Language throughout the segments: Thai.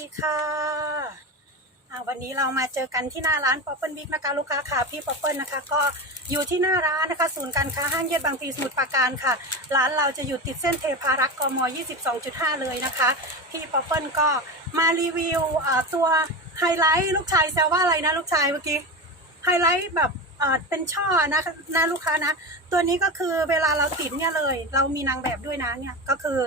ดีค่ะอ่าวันนี้เรามาเจอกันที่หน้าร้านป๊อปเปิลวิกนะคะลูกค้าค่ะพี่ป๊อปเปิลนะคะ ก็อยู่ที่หน้าร้านนะคะ ศูนย์การค้าห้างเย็ดบางพลีสมุทรปราการค่ะ ร้านเราจะอยู่ติดเส้นเทพารักษ์กม 22.5 เลยนะคะ พี่ป๊อปเปิลก็มารีวิวอ่าตัวไฮไลท์ลูกชายแซวว่าอะไรนะลูกชายเมื่อกี้ไฮไลท์แบบ อ่าเป็นช่อนะนะลูกค้านะ ตัวนี้ก็คือเวลาเราติดเนี่ยเลย เรามีนางแบบด้วยนะเนี่ยก็คือ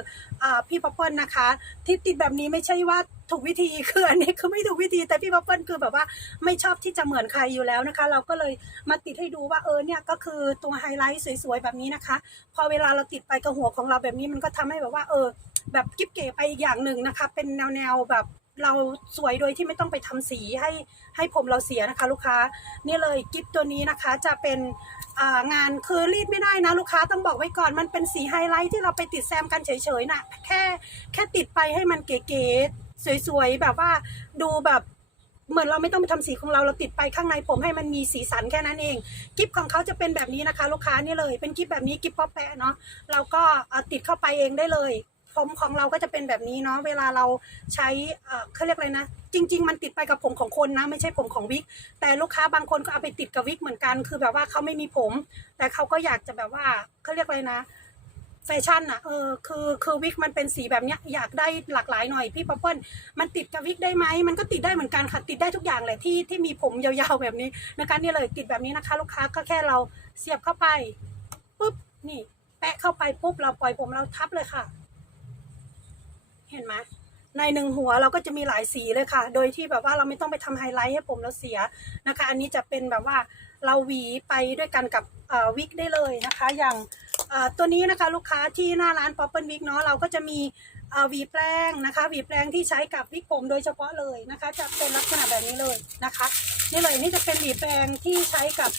อ่าพี่ป๊อปเปิลนะคะ ที่ติดแบบนี้ไม่ใช่ว่าถูกวิธีคืออันนี้คือไม่ถูกวิธีแต่พี่ป๊อปเปิลคือแบบว่าไม่ชอบที่จะเหมือนใครอยู่แล้วนะคะ เราก็เลยมาติดให้ดูว่าเออเนี่ยก็คือตัวไฮไลท์สวยๆแบบนี้นะคะ พอเวลาเราติดไปกับหัวของเราแบบนี้มันก็ทำให้แบบว่าเออแบบกิ๊บเก๋ไปอีกอย่างหนึ่งนะคะ เป็นแนวๆแบบ เราสวยโดยที่ไม่ต้องไปทำสีให้ให้ผมเราเสียนะคะ ลูกค้านี่เลยกิฟตัวนี้นะคะจะเป็นางานคือรีดไม่ได้นะ ลูกค้าต้องบอกไว้ก่อนมันเป็นสีไฮไลท์ที่เราไปติดแซมกันเฉยๆนะแค่แค่ติดไปให้มันเก๋ๆสวยๆแบบว่าดูแบบเหมือนเราไม่ต้องไปทำสีของเราเราติดไปข้างในผมให้มันมีสีสันแค่นั้นเอง กิฟของเขาจะเป็นแบบนี้นะคะ ลูกค้านี่เลย เป็นกิฟแบบนี้กิฟป๊อปแปะเนาะเราก็ติดเข้าไปเองได้เลย ผมของเราก็จะเป็นแบบนี้เนาะเวลาเราใช้เอ่อเขาเรียกอะไรนะ จริง ๆ มันติดไปกับผมของคนนะไม่ใช่ผมของวิก แต่ลูกค้าบางคนก็เอาไปติดกับวิกเหมือนกัน คือแบบว่าเขาไม่มีผม แต่เขาก็อยากจะแบบว่าเขาเรียกอะไรนะแฟชั่นอะเออคือคือวิกมันเป็นสีแบบเนี้ยอยากได้หลากหลายหน่อยพี่ป๊อปเปิ้ลมันติดกับวิกได้ไหมมันก็ติดได้เหมือนกันค่ะติดได้ทุกอย่างเลยที่ที่มีผมยาวๆแบบนี้นะคะนี่เลยติดแบบนี้นะคะ ลูกค้าก็แค่เราเสียบเข้าไปปุ๊บนี่แปะเข้าไปปุ๊บเราปล่อยผมเราทับเลยค่ะ เห็นไหมในหนึ่งหัวเราก็จะมีหลายสีเลยค่ะ โดยที่แบบว่าเราไม่ต้องไปทำไฮไลท์ให้ผมเราเสียนะคะ อันนี้จะเป็นแบบว่าเราหวีไปด้วยกันกับวิกได้เลยนะคะ อย่างตัวนี้นะคะลูกค้าที่หน้าร้าน p o p p e r Wig เนาะเราก็จะมีหวีแปรงนะคะหวีแปรงที่ใช้กับวิกผมโดยเฉพาะเลยนะคะ จะเป็นลักษณะแบบนี้เลยนะคะ นี่เลยนี่จะเป็นหวีแปรงที่ใช้กับ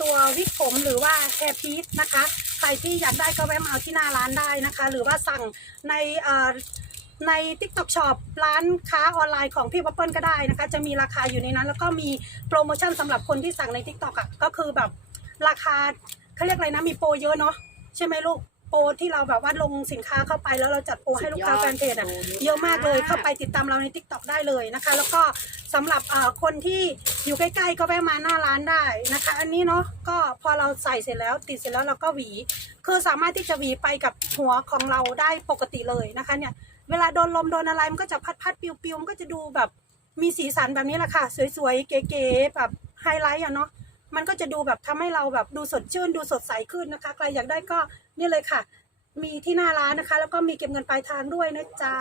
ตัววิกผมหรือว่าแฮร์พีซนะคะ ใครที่อยากได้ก็แวะมาเอาที่หน้าร้านได้นะคะ หรือว่าสั่งใน ใน TikTok Shop ร้านค้าออนไลน์ของพี่ป๊อปเปิลก็ได้นะคะ จะมีราคาอยู่ในนั้น แล้วก็มีโปรโมชั่นสำหรับคนที่สั่งใน TikTok อะก็คือแบบราคาเขาเรียกอะไรนะมีโปรเยอะเนาะใช่ไหมลูกโปรที่เราแบบว่าลงสินค้าเข้าไปแล้วเราจัดโปรให้ลูกค้าแฟนเพจอะเยอะมากเลยเข้าไปติดตามเราใน Tik t o k ได้เลยนะคะ แล้วก็สำหรับอ่าคนที่อยู่ใกล้ๆก็แวะมาหน้าร้านได้นะคะ อันนี้เนาะก็พอเราใส่เสร็จแล้วติดเสร็จแล้วเราก็หวี คือสามารถที่จะหวีไปกับหัวของเราได้ปกติเลยนะคะเนี่ย เวลาโดนลมโดนอะไรมันก็จะพัดพัดปิวปิวมันก็จะดูแบบมีสีสันแบบนี้แหละค่ะ สวยๆ เก๋ๆแบบไฮไลท์อะเนาะมันก็จะดูแบบทำให้เราแบบดูสดชื่นดูสดใสขึ้นนะคะ ใครอยากได้ก็นี่เลยค่ะ มีที่หน้าร้านนะคะ แล้วก็มีเก็บเงินปลายทางด้วยนะจ๊ะ